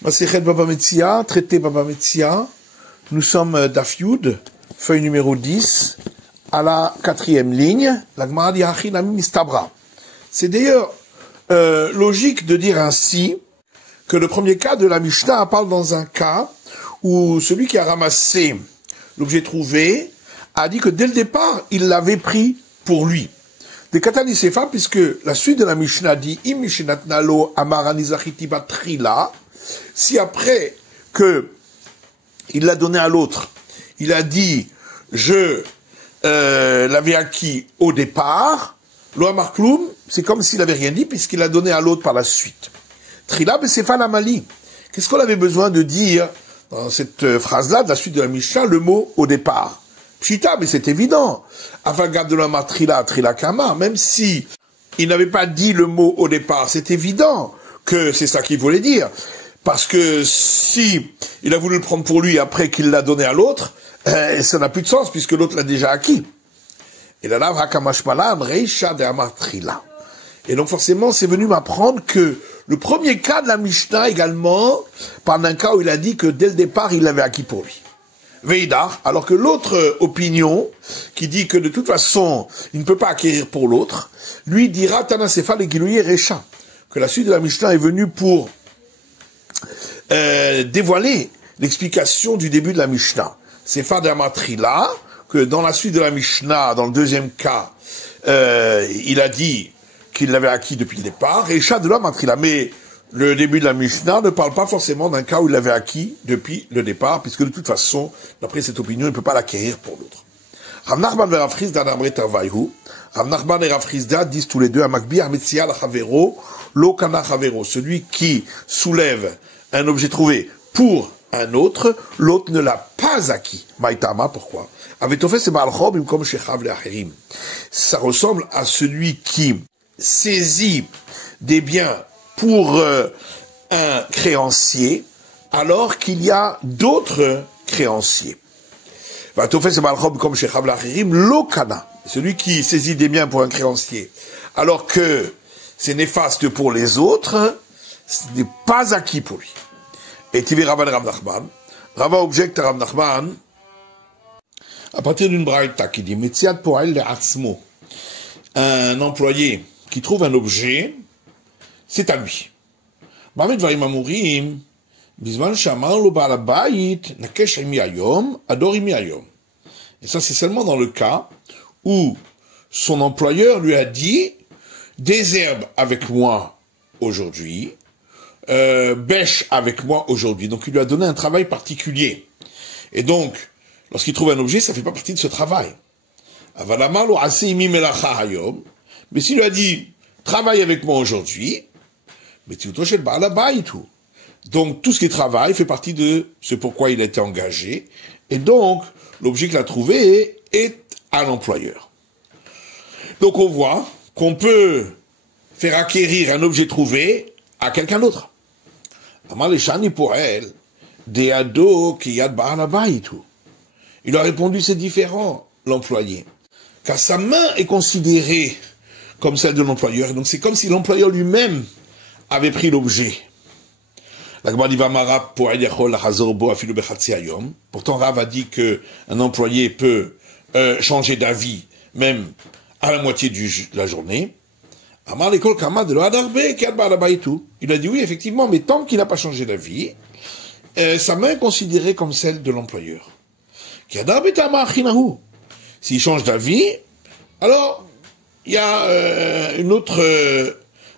Masechet Baba Metzia, traité Baba Metzia. Nous sommes Daf Yud, feuille numéro 10, à la 4e ligne. La Gemara dit Hachinami Mistabra. C'est d'ailleurs logique de dire ainsi que le premier cas de la Mishnah parle dans un cas où celui qui a ramassé l'objet trouvé a dit que dès le départ, il l'avait pris pour lui. Des katanisefa, puisque la suite de la Mishnah dit Im Mishnatnalo Amaranizachiti Batrila, si après que il l'a donné à l'autre, il a dit je l'avais acquis au départ, lo Amarkloum, c'est comme s'il n'avait rien dit puisqu'il l'a donné à l'autre par la suite. Trila Besefa Lamali. Qu'est-ce qu'on avait besoin de dire dans cette phrase-là, de la suite de la Mishnah, le mot au départ? Pshita, mais c'est évident. Avagab de la matrila, trila kama, même si il n'avait pas dit le mot au départ, c'est évident que c'est ça qu'il voulait dire. Parce que si il a voulu le prendre pour lui après qu'il l'a donné à l'autre, ça n'a plus de sens puisque l'autre l'a déjà acquis. Et là, hakamashmalan, reisha de amatrila. Et donc forcément, c'est venu m'apprendre que le premier cas de la Mishnah également parle d'un cas où il a dit que dès le départ, il l'avait acquis pour lui. Veidar, alors que l'autre opinion, qui dit que de toute façon, il ne peut pas acquérir pour l'autre, lui dira Tanasefa le Gilouye Recha, que la suite de la Mishnah est venue pour dévoiler l'explication du début de la Mishnah. Sefa de Amatrila, que dans la suite de la Mishnah, dans le deuxième cas, il a dit qu'il l'avait acquis depuis le départ, Recha de l'Amatrila, mais le début de la Mishnah ne parle pas forcément d'un cas où il l'avait acquis depuis le départ, puisque de toute façon, d'après cette opinion, il ne peut pas l'acquérir pour l'autre. Rav Nachman et Rav Chizda d'Amre Tarvaïhu, Rav Nachman et Rav Chizda disent tous les deux, Amakbi Ametsia la Chavero, lo kana Chavero, celui qui soulève un objet trouvé pour un autre, l'autre ne l'a pas acquis. Maïtama, pourquoi? Avetofé c'est Baalchob, comme Shechav le Acherim. Ça ressemble à celui qui saisit des biens pour un créancier, alors qu'il y a d'autres créanciers. Celui qui saisit des biens pour un créancier, alors que c'est néfaste pour les autres, ce n'est pas acquis pour lui. Et tu verras Rav Nachman. Rava objecte à Rav Nachman, à partir d'une braïta qui dit, Metziat po'el le'atzmo, un employé qui trouve un objet, c'est à lui. Et ça, c'est seulement dans le cas où son employeur lui a dit, désherbe avec moi aujourd'hui, bêche avec moi aujourd'hui. Donc, il lui a donné un travail particulier. Et donc, lorsqu'il trouve un objet, ça ne fait pas partie de ce travail. Mais s'il lui a dit, travaille avec moi aujourd'hui, donc tout ce qui travaille fait partie de ce pourquoi il a été engagé, et donc l'objet qu'il a trouvé est à l'employeur. Donc on voit qu'on peut faire acquérir un objet trouvé à quelqu'un d'autre. Il a répondu c'est différent, l'employé, car sa main est considérée comme celle de l'employeur, donc c'est comme si l'employeur lui-même avait pris l'objet. Pourtant, Rav a dit qu'un employé peut changer d'avis même à la moitié de la journée. Il a dit oui, effectivement, mais tant qu'il n'a pas changé d'avis, sa main est considérée comme celle de l'employeur. S'il change d'avis, alors il y a une autre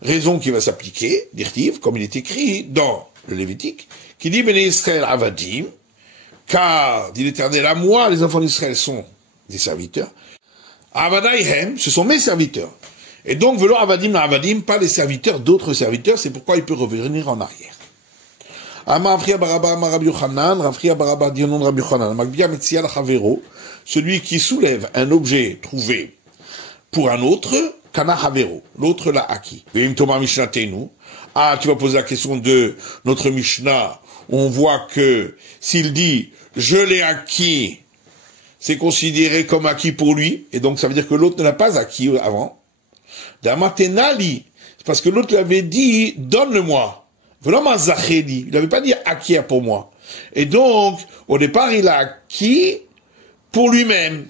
raison qui va s'appliquer, d'Irtiv, comme il est écrit dans le Lévitique, qui dit Béné Israël Avadim, car, dit l'Éternel, à moi, les enfants d'Israël sont des serviteurs. Avadaihem, ce sont mes serviteurs. Et donc, velo Avadim na Avadim, pas les serviteurs d'autres serviteurs, c'est pourquoi il peut revenir en arrière. Ama Afria Baraba Rabbi Yochanan, Rafria Baraba Dionon Rabbi Yochanan, Makbia Metzia Chavero, celui qui soulève un objet trouvé pour un autre, Kana Havero, l'autre l'a acquis. Ah, tu vas poser la question de notre Mishnah. On voit que s'il dit je l'ai acquis, c'est considéré comme acquis pour lui, et donc ça veut dire que l'autre ne l'a pas acquis avant. Damatenali, c'est parce que l'autre lui avait dit donne-le-moi. Vraiment Zachedi. Il n'avait pas dit acquiert pour moi. Et donc, au départ, il a acquis pour lui-même.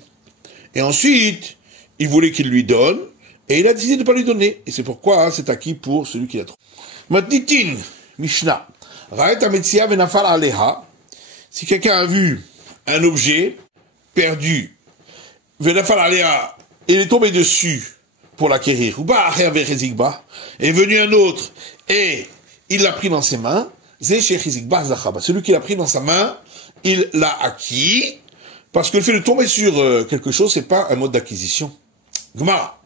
Et ensuite, il voulait qu'il lui donne, et il a décidé de ne pas lui donner. Et c'est pourquoi c'est acquis pour celui qui l'a trouvé. Matnitin, Mishnah. Ra'et ametsia venafal aleha. Si quelqu'un a vu un objet perdu, venafal aleha, et il est tombé dessus pour l'acquérir, ou bah, est venu un autre, et il l'a pris dans ses mains, celui qui l'a pris dans sa main, il l'a acquis, parce que le fait de tomber sur quelque chose, c'est pas un mode d'acquisition. Gma.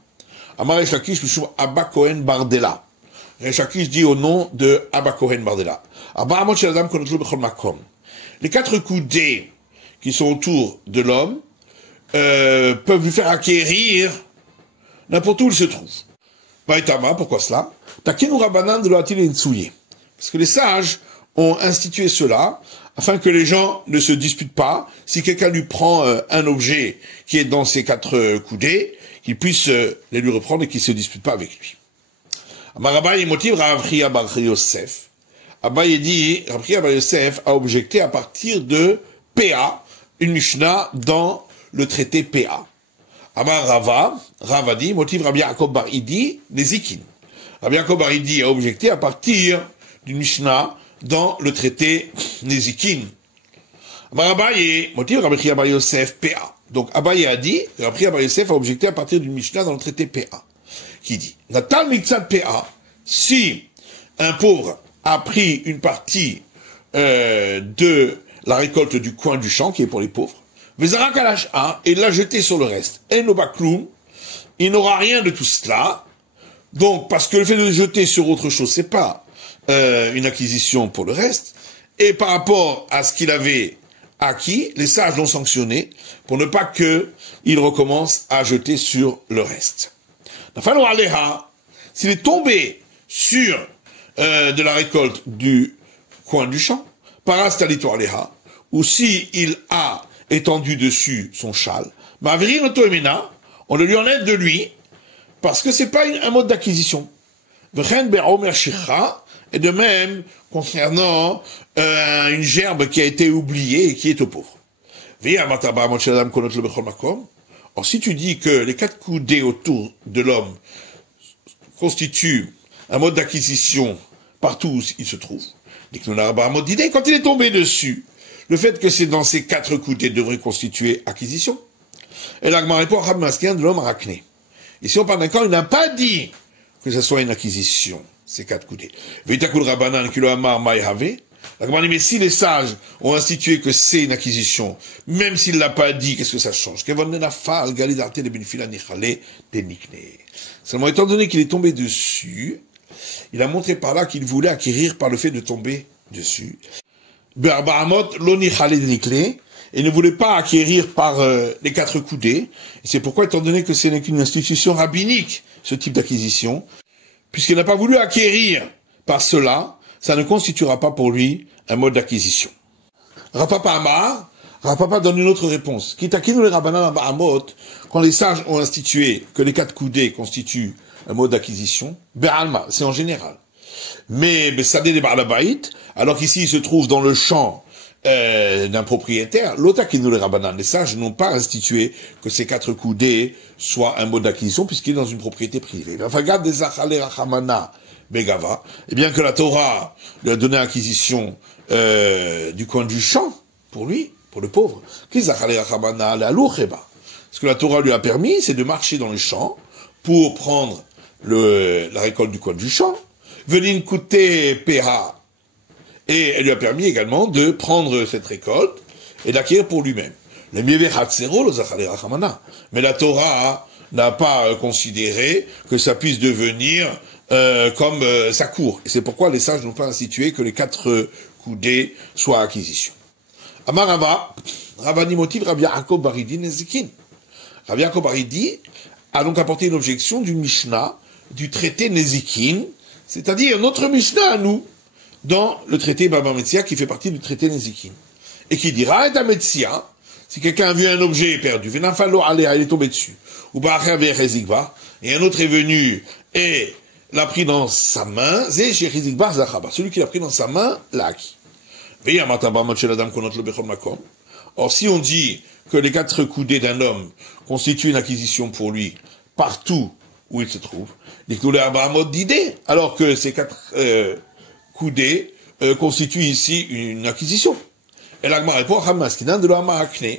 Amar Resh Lakish Mishum Abba Kohen Bardella. Resh Lakish dit au nom de Abba Kohen Bardella. Abba Amot Shel Adam Konotlo Bechol Makom. Les 4 coudées qui sont autour de l'homme peuvent lui faire acquérir n'importe où il se trouve. Baïtama, pourquoi cela? Takinu Rabanan de l'Atil et Nsouye. Parce que les sages ont institué cela afin que les gens ne se disputent pas. Si quelqu'un lui prend un objet qui est dans ses 4 coudées, qu'il puisse les lui reprendre et qu'il ne se dispute pas avec lui. Amarabaye motive Rav Chia bar Yosef. Abaye dit, Rav Chia bar Yosef a objecté à partir de PA, une Mishnah dans le traité PA. Amar Rava dit, motive Rabbi Yaakov bar Idi, Nezikin. Rabbi Yaakov bar Idi a objecté à partir d'une Mishnah dans le traité Nezikin. Abaye motive Rabbi Chia bar Yosef PA. Donc Abaye a dit, Rabbi Chia bar Yosef a objecté à partir d'une Mishnah dans le traité PA, qui dit, Natal Mitzad PA, si un pauvre a pris une partie de la récolte du coin du champ, qui est pour les pauvres, Vezarak al-Ash'a, et l'a jeté sur le reste, Enobakloum, il n'aura rien de tout cela. Donc, parce que le fait de le jeter sur autre chose, c'est pas une acquisition pour le reste, et par rapport à ce qu'il avait acquis, les sages l'ont sanctionné pour ne pas qu'il recommence à jeter sur le reste. S'il est tombé sur de la récolte du coin du champ, parastalito aleha, ou si il a étendu dessus son châle, on le lui enlève de lui, parce que c'est pas un mode d'acquisition. Et de même, concernant une gerbe qui a été oubliée et qui est au pauvre. Or, si tu dis que les 4 coudées autour de l'homme constituent un mode d'acquisition partout où il se trouve, quand il est tombé dessus, le fait que c'est dans ces 4 coudées devrait constituer acquisition. Et l'agma répond à de l'homme arachné. Ici, on parle d'un cas, il n'a pas dit que ce soit une acquisition, ces 4 coudées. Mais si les sages ont institué que c'est une acquisition, même s'il ne l'a pas dit, qu'est-ce que ça change? Seulement, étant donné qu'il est tombé dessus, il a montré par là qu'il voulait acquérir par le fait de tomber dessus. Et ne voulait pas acquérir par les 4 coudées. Et c'est pourquoi, étant donné que c'est une institution rabbinique, ce type d'acquisition, puisqu'il n'a pas voulu acquérir par cela, ça ne constituera pas pour lui un mode d'acquisition. Rapapa donne une autre réponse. Quand les sages ont institué que les 4 coudées constituent un mode d'acquisition, Be'alma, c'est en général. Mais Bessadé des Ba'alabaït, alors qu'ici il se trouve dans le champ d'un propriétaire, les sages n'ont pas institué que ces 4 coudées soient un mode d'acquisition puisqu'il est dans une propriété privée. Et bien que la Torah lui a donné acquisition du coin du champ, pour lui, pour le pauvre, ce que la Torah lui a permis, c'est de marcher dans le champ pour prendre la récolte du coin du champ, Velin Kouté Peha, et elle lui a permis également de prendre cette récolte et d'acquérir pour lui-même. Mais la Torah n'a pas considéré que ça puisse devenir comme sa cour. Et c'est pourquoi les sages n'ont pas institué que les 4 coudées soient acquisition. Amarava, Ravani motive Rabbi Yaakov Baridi Nezikin. Rabbi Yaakov Baridi a donc apporté une objection du Mishnah, du traité Nezikin, c'est-à-dire notre Mishnah à nous, dans le traité Baba Metzia qui fait partie du traité Nezikin. Et qui dira, et à Metzia, si quelqu'un a vu un objet perdu, il est tombé dessus, ou et un autre est venu et l'a pris dans sa main, celui qui l'a pris dans sa main l'a acquis. Or, si on dit que les 4 coudées d'un homme constituent une acquisition pour lui partout où il se trouve, d'idée, alors que ces 4 coudées constituent ici une acquisition. Et l'Agma répond à Hamas, qui n'a de l'Ama Akne.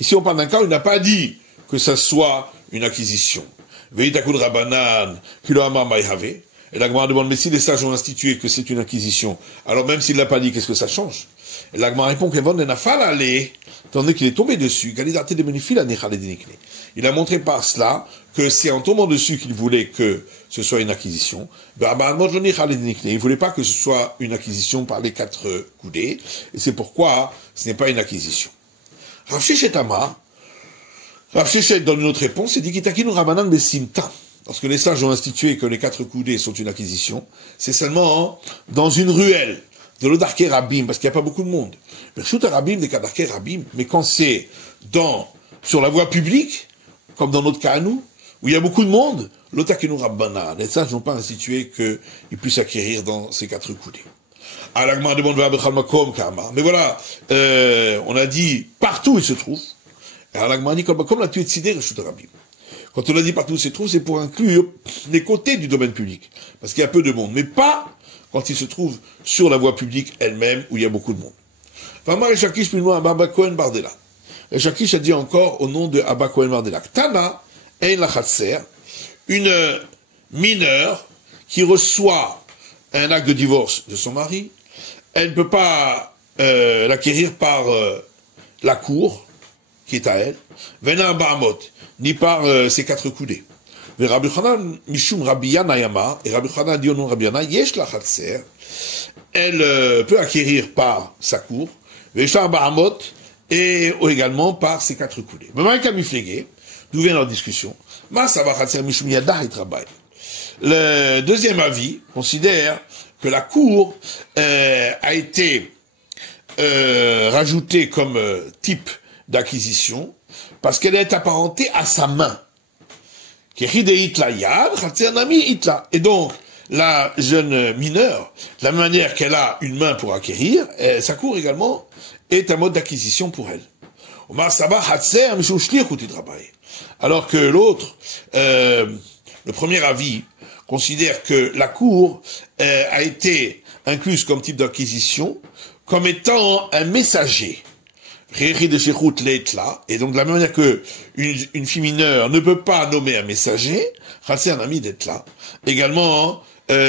Ici, on parle d'un cas où il n'a pas dit que ça soit une acquisition. Veitakud Rabanan, qui l'Ama Maïhave. Et l'Agma demande, mais si les sages ont institué que c'est une acquisition, alors même s'il ne l'a pas dit, qu'est-ce que ça change? Et l'Agma répond qu'Evon n'a pas allé, tandis qu'il est tombé dessus, il a montré par cela que c'est en tombant dessus qu'il voulait que ce soit une acquisition. Il ne voulait pas que ce soit une acquisition par les 4 coudées, et c'est pourquoi ce n'est pas une acquisition. Rav Sheshet Amar, Rav Sheshet donne une autre réponse, il dit Kitakinu Rabanan Besimta. Lorsque les sages ont institué que les 4 coudées sont une acquisition, c'est seulement dans une ruelle de l'Odarke Rabim, parce qu'il n'y a pas beaucoup de monde. Mais quand c'est sur la voie publique, comme dans notre cas à nous, où il y a beaucoup de monde, l'Otakenu Rabbana, les sages n'ont pas institué qu'ils puissent acquérir dans ces 4 coudées. Alagma demande mais voilà, on a dit partout où il se trouve. Et Alagma dit comme la tué de Rabim. Quand on a dit partout où il se trouve, c'est pour inclure les côtés du domaine public. Parce qu'il y a peu de monde. Mais pas quand il se trouve sur la voie publique elle-même, où il y a beaucoup de monde. Vamar et Shakish, Abba Kohen Bardella. Et Shakish a dit encore au nom de Abba Kohen Bardella. Tana, Ein Lachatser, une mineure qui reçoit un acte de divorce de son mari, elle ne peut pas l'acquérir par la cour, qui est à elle, Vena Bahamot, ni par ses 4 coudées. Et Rabbi Chanan, Mishum Rabbi Yana Yama, et Rabbi Chanan dit au nom de Rabbi Yana, Yesh la Chatser, elle peut acquérir par sa cour, Veshar Bahamot, et également par ses 4 coudées. Mais Maïka Miflégué, d'où vient leur discussion, Masava Chatser Mishum Yada et Rabbi. Le deuxième avis considère que la cour a été rajoutée comme type d'acquisition parce qu'elle est apparentée à sa main. Et donc, la jeune mineure, de la même manière qu'elle a une main pour acquérir, sa cour également est un mode d'acquisition pour elle. Alors que l'autre, le premier avis, considère que la cour a été incluse comme type d'acquisition, comme étant un messager. Et donc de la même manière que une fille mineure ne peut pas nommer un messager, un ami d'être là. Également,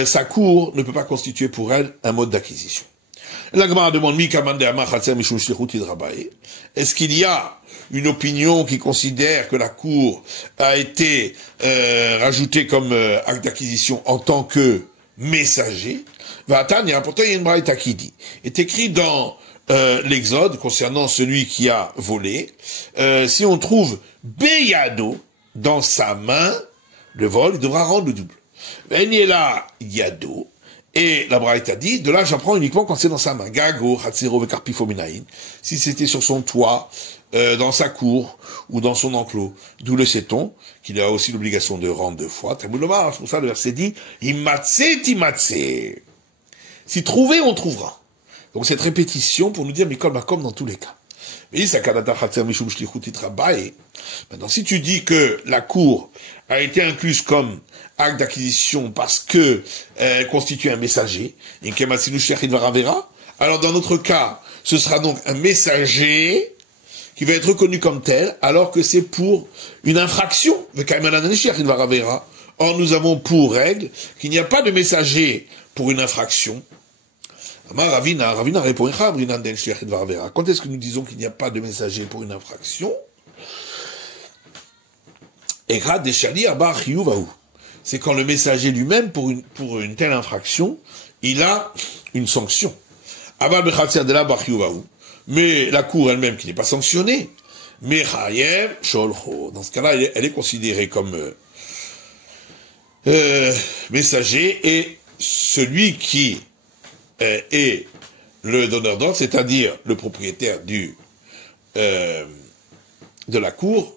sa cour ne peut pas constituer pour elle un mode d'acquisition. La Gemara demande est-ce qu'il y a une opinion qui considère que la cour a été rajoutée comme acte d'acquisition en tant que messager? Pourtant il y a une braïta qui dit, est écrit dans l'Exode concernant celui qui a volé, si on trouve Beyado dans sa main, le vol, il devra rendre le double. Venyela Yado, et la Braïta dit, de là j'apprends uniquement quand c'est dans sa main. Gago, Hatsero, Vekarpifo Minaïn, si c'était sur son toit, dans sa cour, ou dans son enclos. D'où le sait-on qu'il a aussi l'obligation de rendre 2 fois. Tamoulomar, pour ça le verset dit, Imatse Timatse. Si trouver, on trouvera. Donc cette répétition pour nous dire, mais comme dans tous les cas. Maintenant, si tu dis que la cour a été incluse comme acte d'acquisition parce que elle constitue un messager, alors dans notre cas, ce sera donc un messager qui va être reconnu comme tel, alors que c'est pour une infraction. Or, nous avons pour règle qu'il n'y a pas de messager pour une infraction. Ravina répond, quand est-ce que nous disons qu'il n'y a pas de messager pour une infraction? C'est quand le messager lui-même, pour une telle infraction, il a une sanction. Mais la cour elle-même qui n'est pas sanctionnée, dans ce cas-là, elle est considérée comme messager, et celui qui est le donneur d'ordre, c'est-à-dire le propriétaire de la cour,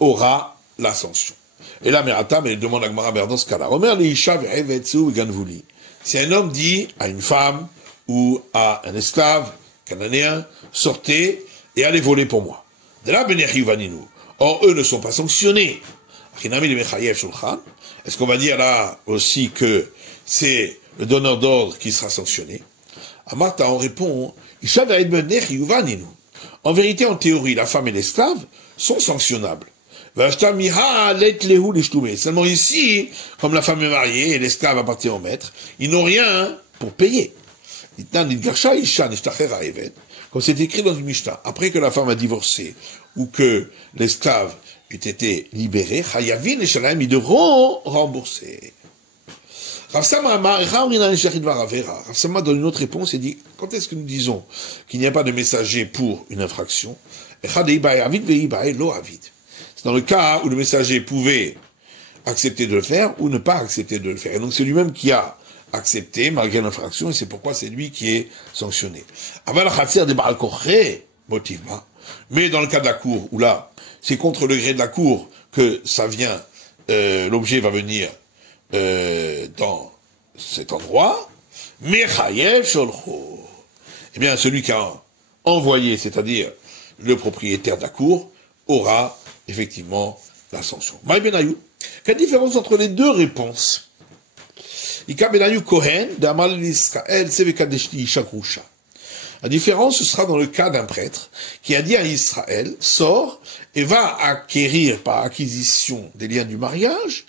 aura la sanction. Et là, Meratam, il demande à Gmara dans ce cas-là. Omer Leisha ve'evetsu ganvuli. Si un homme dit à une femme ou à un esclave cananéen, sortez et allez voler pour moi. De là, or, eux ne sont pas sanctionnés. Est-ce qu'on va dire là aussi que c'est le donneur d'ordre qui sera sanctionné? Amarta, on répond, en vérité, en théorie, la femme et l'esclave sont sanctionnables. Seulement ici, comme la femme est mariée et l'esclave appartient au maître, ils n'ont rien pour payer. Comme c'est écrit dans une Mishnah, après que la femme a divorcé ou que l'esclave ait été libéré, ils devront rembourser. Rav Sama donne une autre réponse et dit, quand est-ce que nous disons qu'il n'y a pas de messager pour une infraction? C'est dans le cas où le messager pouvait accepter de le faire ou ne pas accepter de le faire. Et donc c'est lui-même qui a accepté malgré l'infraction et c'est pourquoi c'est lui qui est sanctionné. Mais dans le cas de la cour, où là, c'est contre le gré de la cour que ça vient, l'objet va venir dans cet endroit, eh bien, celui qui a envoyé, c'est-à-dire le propriétaire de la cour, aura effectivement la sanction. Quelle différence entre les deux réponses? La différence, ce sera dans le cas d'un prêtre qui a dit à Israël, sors et va acquérir par acquisition des liens du mariage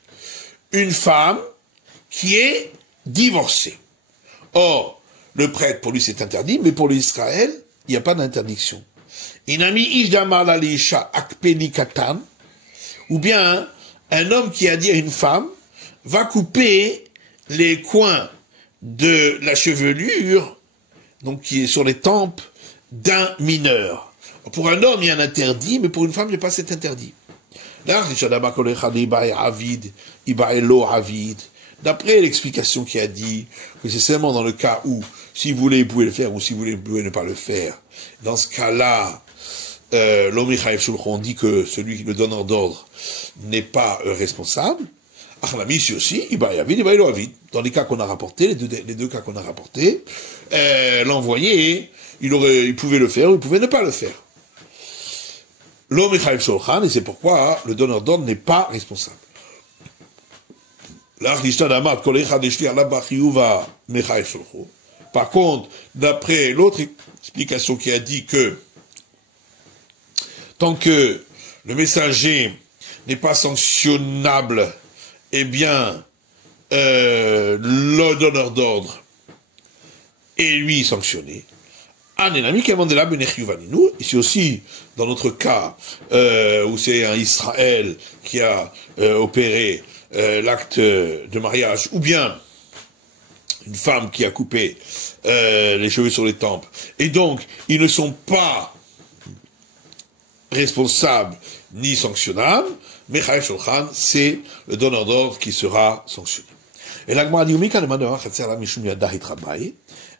une femme qui est divorcée. Or, le prêtre, pour lui, c'est interdit, mais pour l'Israël, il n'y a pas d'interdiction. Ou bien, un homme qui a dit à une femme, va couper les coins de la chevelure, donc qui est sur les tempes, d'un mineur. Pour un homme, il y a un interdit, mais pour une femme, il n'y a pas cet interdit. D'après l'explication qui a dit que c'est seulement dans le cas où, si vous voulez, vous pouvez le faire, ou si vous voulez, vous pouvez ne pas le faire. Dans ce cas-là, l'Omichaïf Shulchan dit que celui qui le donneur d'ordre n'est pas responsable. Ici aussi, dans les cas qu'on a rapportés, les deux cas qu'on a rapportés, l'envoyé, il pouvait le faire ou il pouvait ne pas le faire. L'Omichaïf Shulchan, et c'est pourquoi le donneur d'ordre n'est pas responsable. Par contre, d'après l'autre explication qui a dit que tant que le messager n'est pas sanctionnable, eh bien, le donneur d'ordre est lui sanctionné. Ici aussi, dans notre cas, où c'est un Israël qui a opéré l'acte de mariage, ou bien une femme qui a coupé les cheveux sur les tempes, et donc ils ne sont pas responsables ni sanctionnables, mais Chayev Shulchan, c'est le donneur d'ordre qui sera sanctionné. Et la Gemara dit,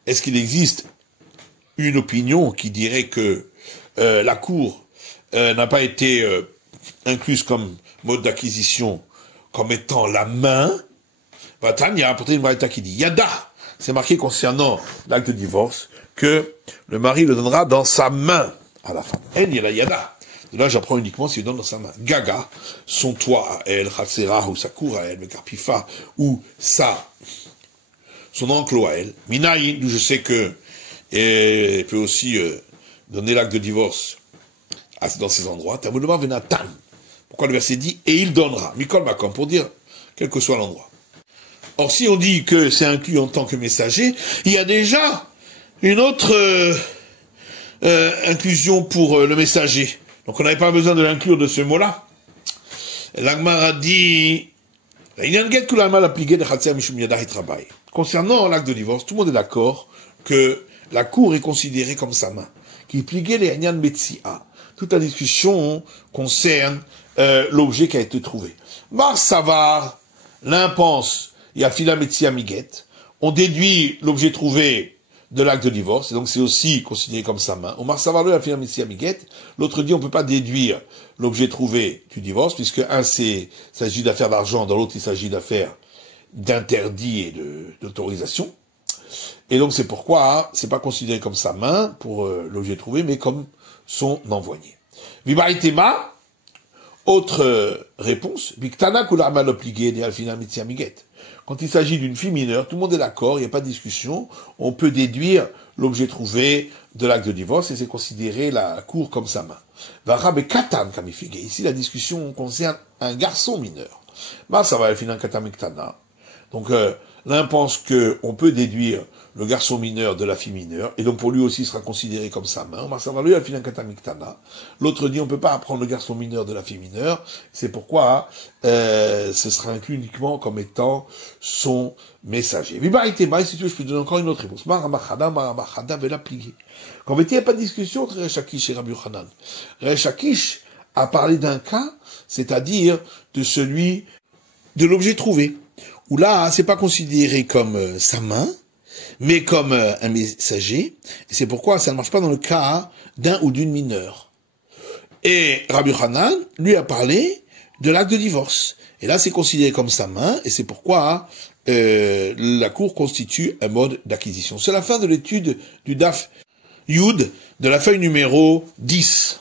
est-ce qu'il existe une opinion qui dirait que la cour n'a pas été incluse comme mode d'acquisition comme étant la main? Il y a apporté une braïta qui dit Yada, c'est marqué concernant l'acte de divorce que le mari le donnera dans sa main à la femme. Elle, il y a la Yada. Et là, j'apprends uniquement s'il donne dans sa main. Gaga, son toit à elle, Chatsera, ou sa cour à elle, Mekarpifa, ou son enclos à elle. Minaï, je sais que elle peut aussi donner l'acte de divorce dans ces endroits. Taboudoma venatan. Pourquoi le verset dit et il donnera. Mikol Makom, pour dire quel que soit l'endroit. Or, si on dit que c'est inclus en tant que messager, il y a déjà une autre inclusion pour le messager. Donc on n'avait pas besoin de l'inclure de ce mot-là. L'Agmara dit concernant l'acte de divorce, tout le monde est d'accord que la cour est considérée comme sa main. Qui pliguait les Hanyan Metsia. Toute la discussion concerne l'objet qui a été trouvé. Mar Savar, l'un pense, il y a Fila Metsia Miget, on déduit l'objet trouvé de l'acte de divorce, et donc c'est aussi considéré comme sa main. Omar Savarlo a fait un Messia Miguet. L'autre dit on peut pas déduire l'objet trouvé du divorce, puisque un s'agit d'affaires d'argent, dans l'autre il s'agit d'affaires d'interdit et d'autorisation. Et donc c'est pourquoi c'est pas considéré comme sa main pour l'objet trouvé, mais comme son envoyé. Vibaritema, autre réponse, Biktana kula mal obligé de alfina Messia Miguet. Quand il s'agit d'une fille mineure, tout le monde est d'accord, il n'y a pas de discussion, on peut déduire l'objet trouvé de l'acte de divorce et c'est considéré la cour comme sa main. Varab et katan kamifige. Ici, la discussion concerne un garçon mineur. Ça va finir katamiktana. Donc, l'un pense qu'on peut déduire le garçon mineur de la fille mineure, et donc pour lui aussi il sera considéré comme sa main. Ça va lui finir katamiktana. L'autre dit on peut pas apprendre le garçon mineur de la fille mineure, c'est pourquoi ce sera inclus uniquement comme étant son messager. Vibaritema, si tu veux, je peux te donner encore une autre réponse. Maramachada veut l'appliquer. Quand il n'y a pas de discussion entre Resh Lakish et Rabbi Yochanan. Resh Lakish a parlé d'un cas, c'est-à-dire de celui de l'objet trouvé, où là, c'est pas considéré comme sa main, mais comme un messager, et c'est pourquoi ça ne marche pas dans le cas d'un ou d'une mineure. Et Rabbi Yochanan, lui, a parlé de l'acte de divorce. Et là, c'est considéré comme sa main, et c'est pourquoi la cour constitue un mode d'acquisition. C'est la fin de l'étude du Daf Yud, de la feuille numéro 10.